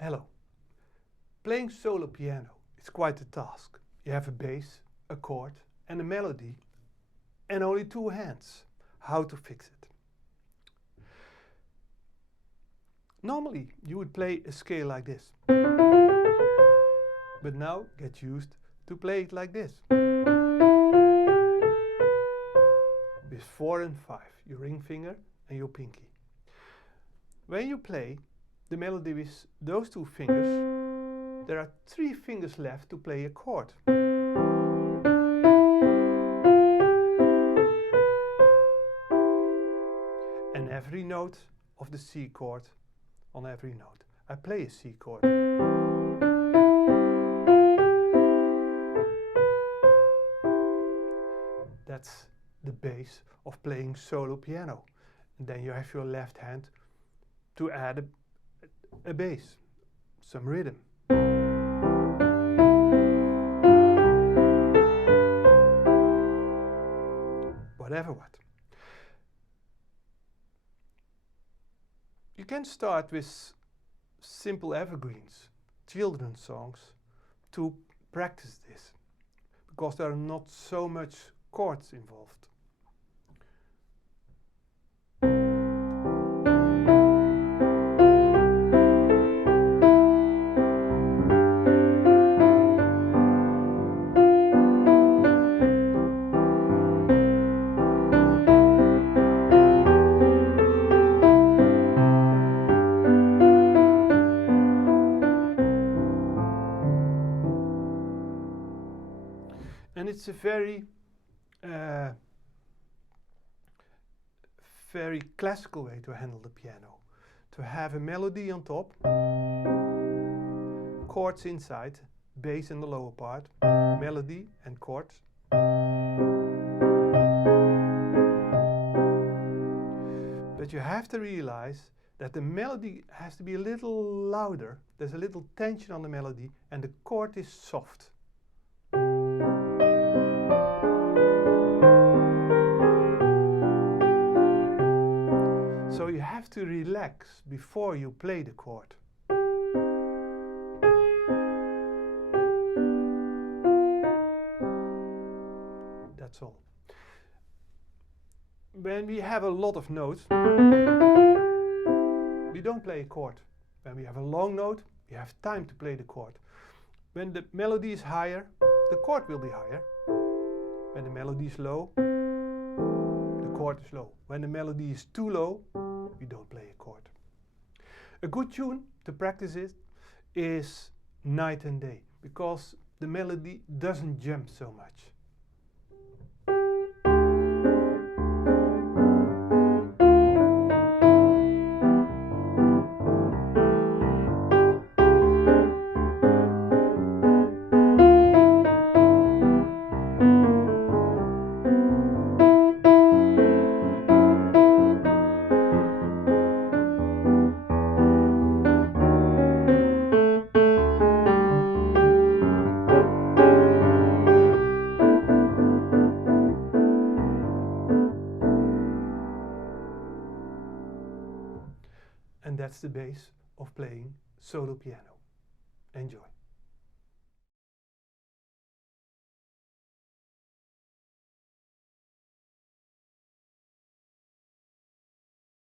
Hello. Playing solo piano is quite a task. You have a bass, a chord and a melody and only two hands. How to fix it? Normally you would play a scale like this. But now get used to play it like this. With 4 and 5, your ring finger and your pinky. When you play the melody with those two fingers, there are 3 fingers left to play a chord. And every note of the C chord, on every note, I play a C chord. That's the base of playing solo piano. And then you have your left hand to add a bass, some rhythm. Whatever what. You can start with simple evergreens, children's songs, to practice this, because there are not so much chords involved. And it's a very classical way to handle the piano. To have a melody on top, chords inside, bass in the lower part, melody and chords. But you have to realize that the melody has to be a little louder. There's a little tension on the melody and the chord is soft. So you have to relax before you play the chord. That's all. When we have a lot of notes, we don't play a chord. When we have a long note, we have time to play the chord. When the melody is higher, the chord will be higher. When the melody is low, the chord is low. When the melody is too low, we don't play a chord. A good tune to practice it is Night and Day, because the melody doesn't jump so much. And that's the base of playing solo piano. Enjoy.